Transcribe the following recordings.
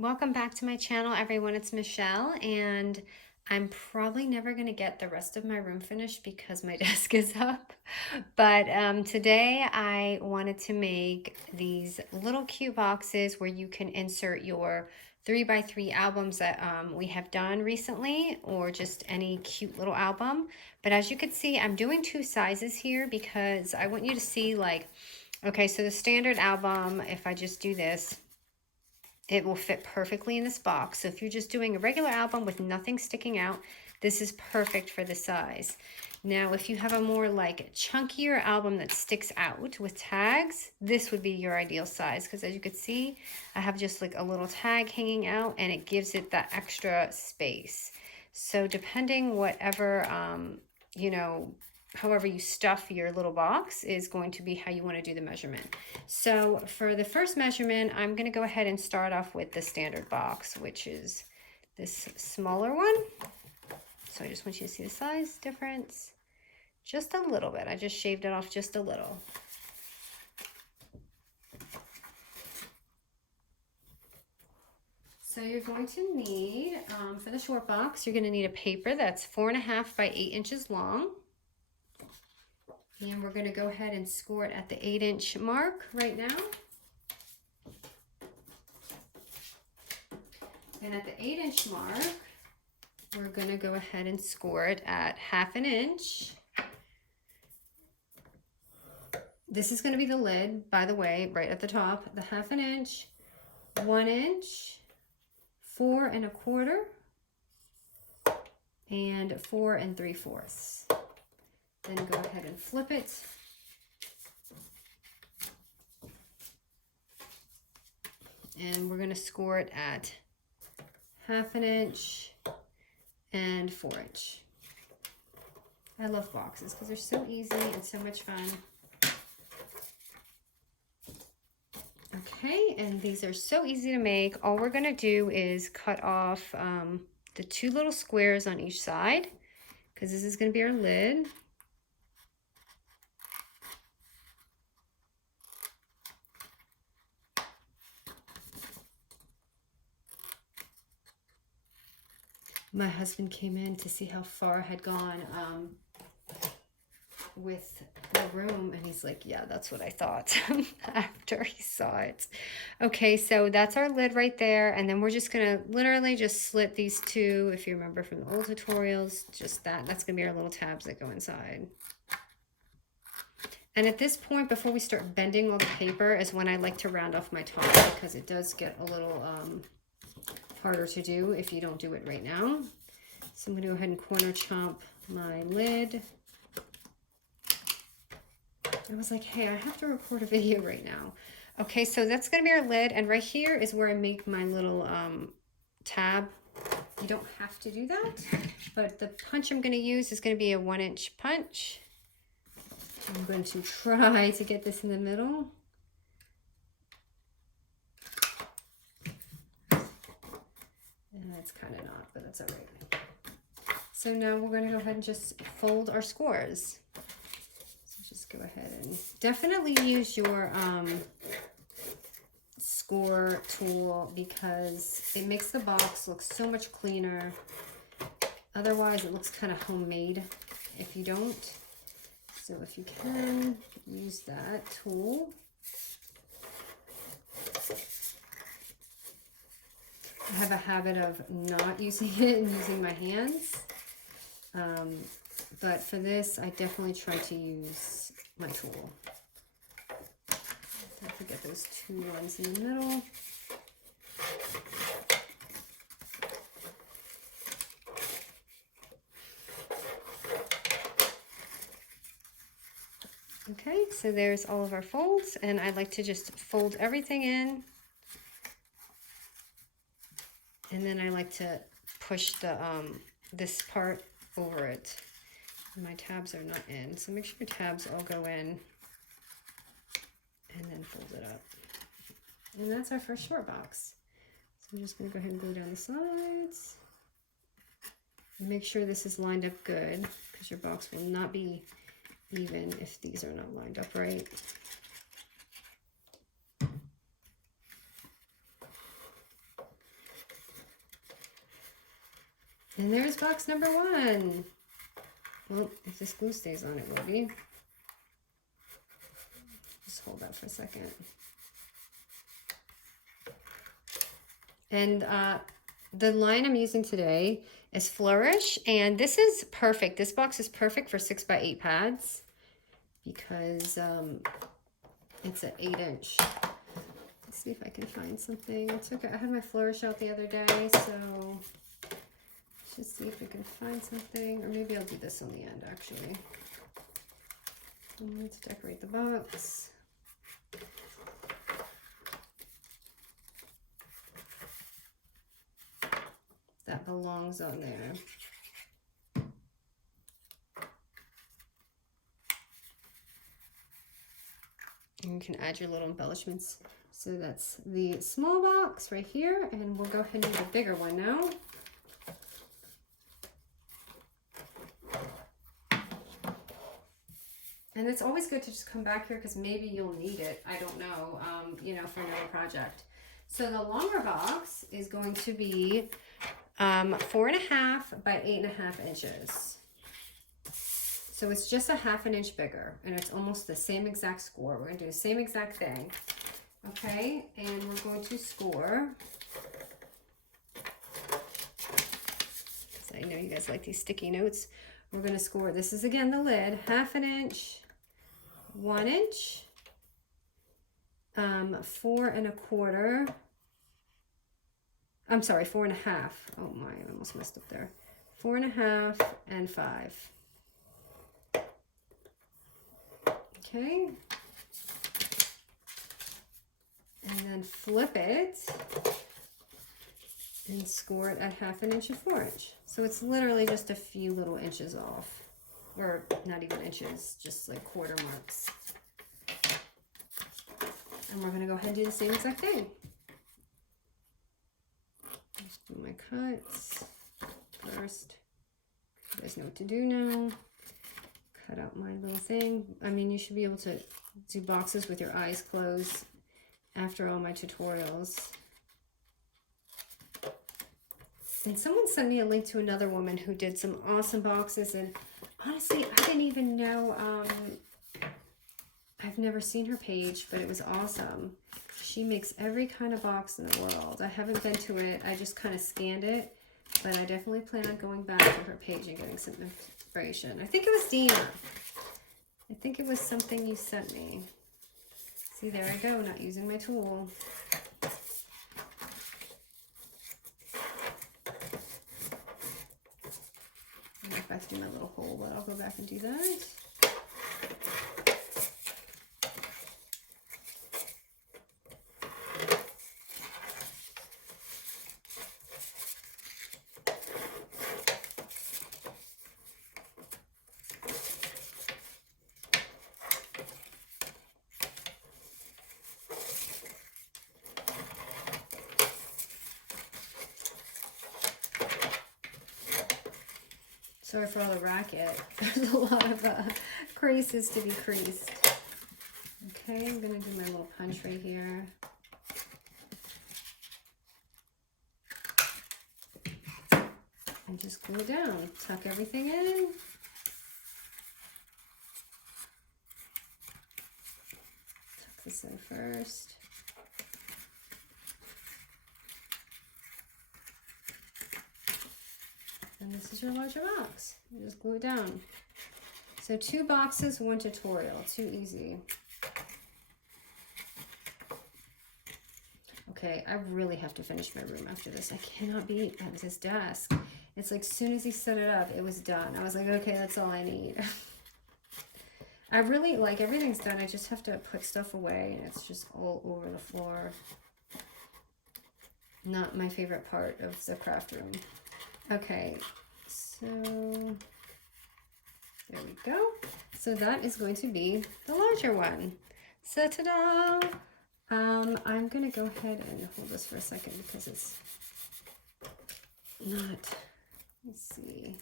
Welcome back to my channel, everyone. It's Michelle, and I'm probably never going to get the rest of my room finished because my desk is up. But today I wanted to make these little cute boxes where you can insert your 3x3 albums that we have done recently, or just any cute little album. But as you can see, I'm doing two sizes here because I want you to see, like, okay, so the standard album, if I just do this, it will fit perfectly in this box. So if you're just doing a regular album with nothing sticking out, this is perfect for the size. Now, if you have a more like chunkier album that sticks out with tags, this would be your ideal size, because as you can see, I have just like a little tag hanging out and it gives it that extra space. So depending whatever, you know, however you stuff your little box is going to be how you want to do the measurement. So for the first measurement, I'm going to go ahead and start off with the standard box, which is this smaller one. So I just want you to see the size difference just a little bit. I just shaved it off just a little. So you're going to need, for the short box, you're going to need a paper that's 4.5 by 8 inches long. And we're going to go ahead and score it at the 8-inch mark right now. And at the 8-inch mark, we're going to go ahead and score it at 1/2 inch. This is going to be the lid, by the way, right at the top. The 1/2 inch, 1 inch, 4 1/4, and 4 3/4. Then go ahead and flip it. And we're going to score it at 1/2 inch and 4 inch. I love boxes because they're so easy and so much fun. Okay, and these are so easy to make. All we're going to do is cut off the 2 little squares on each side, because this is going to be our lid. My husband came in to see how far I had gone with the room, and he's like, yeah, that's what I thought after he saw it. Okay, so that's our lid right there, and then we're just gonna literally just slit these two. If you remember from the old tutorials, just that's gonna be our little tabs that go inside. And at this point, before we start bending all the paper, is when I like to round off my top, because it does get a little harder to do if you don't do it right now. So I'm going to go ahead and corner chomp my lid. I was like, hey, I have to record a video right now. Okay, so that's going to be our lid, and right here is where I make my little tab. You don't have to do that, but the punch I'm going to use is going to be a 1-inch punch. I'm going to try to get this in the middle. And that's kind of not, but that's all right. So now we're going to go ahead and just fold our scores. So just go ahead and definitely use your score tool, because it makes the box look so much cleaner. Otherwise, it looks kind of homemade if you don't. So if you can, use that tool. I have a habit of not using it and using my hands. But for this, I definitely try to use my tool. Don't forget those 2 ones in the middle. Okay, so there's all of our folds, and I like to just fold everything in. And then I like to push the this part over it. My tabs are not in, so make sure your tabs all go in, and then fold it up. And that's our first short box. So I'm just going to go ahead and glue down the sides. Make sure this is lined up good, because your box will not be even if these are not lined up right. And there's box number 1. Well, if this glue stays on, it will be. Just hold that for a second. And the line I'm using today is Flourish, and this is perfect. This box is perfect for 6x8 pads because it's an 8-inch. Let's see if I can find something. I had my Flourish out the other day, so let's just see if we can find something. Or maybe I'll do this on the end, actually. Let's decorate the box. That belongs on there. And you can add your little embellishments. So that's the small box right here, and we'll go ahead and do the bigger one now. And it's always good to just come back here because maybe you'll need it. I don't know, you know, for another project. So the longer box is going to be 4.5 by 8.5 inches. So it's just a 1/2 inch bigger, and it's almost the same exact score. We're gonna do the same exact thing. Okay, and we're going to score. So I know you guys like these sticky notes. We're gonna score, this is again the lid, 1/2 inch, 1 inch, 4 1/4. I'm sorry, 4.5. Oh my, I almost messed up there. 4.5 and 5. Okay. And then flip it and score it at 1/2 inch and 4 inch. So it's literally just a few little inches off, or not even inches, just like quarter marks. And we're gonna go ahead and do the same exact thing. Just do my cuts first. You guys know what to do now. Cut out my little thing. I mean, you should be able to do boxes with your eyes closed after all my tutorials. And someone sent me a link to another woman who did some awesome boxes, and honestly, I didn't even know, I've never seen her page, but it was awesome. She makes every kind of box in the world. I haven't been to it, I just kind of scanned it, but I definitely plan on going back to her page and getting some inspiration. I think it was Dina. I think it was something you sent me. See, there I go, not using my tool. I don't know if I have to do my little hole, but I'll go back and do that. Sorry for all the racket. There's a lot of creases to be creased. Okay, I'm going to do my little punch right here. And just glue it down. Tuck everything in. Tuck this in first. And this is your larger box. You just glue it down. So 2 boxes, 1 tutorial. Too easy. Okay, I really have to finish my room after this. I cannot be at this desk. It's like as soon as he set it up, it was done. I was like, okay, that's all I need. I really, like, everything's done. I just have to put stuff away, and it's just all over the floor. Not my favorite part of the craft room. Okay, so there we go. So that is going to be the larger one. So ta-da! I'm gonna go ahead and hold this for a second because it's not, let's see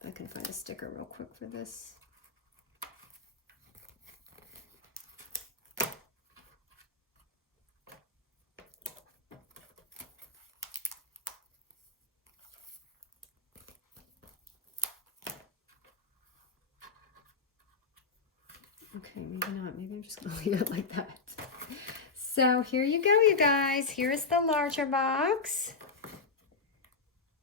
if I can find a sticker real quick for this. Okay, maybe not. Maybe I'm just going to leave it like that. So here you go, you guys. Here is the larger box.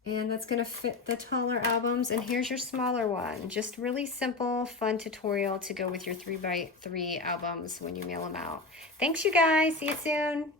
And that's going to fit the taller albums. And here's your smaller one. Just really simple, fun tutorial to go with your 3x3 albums when you mail them out. Thanks, you guys. See you soon.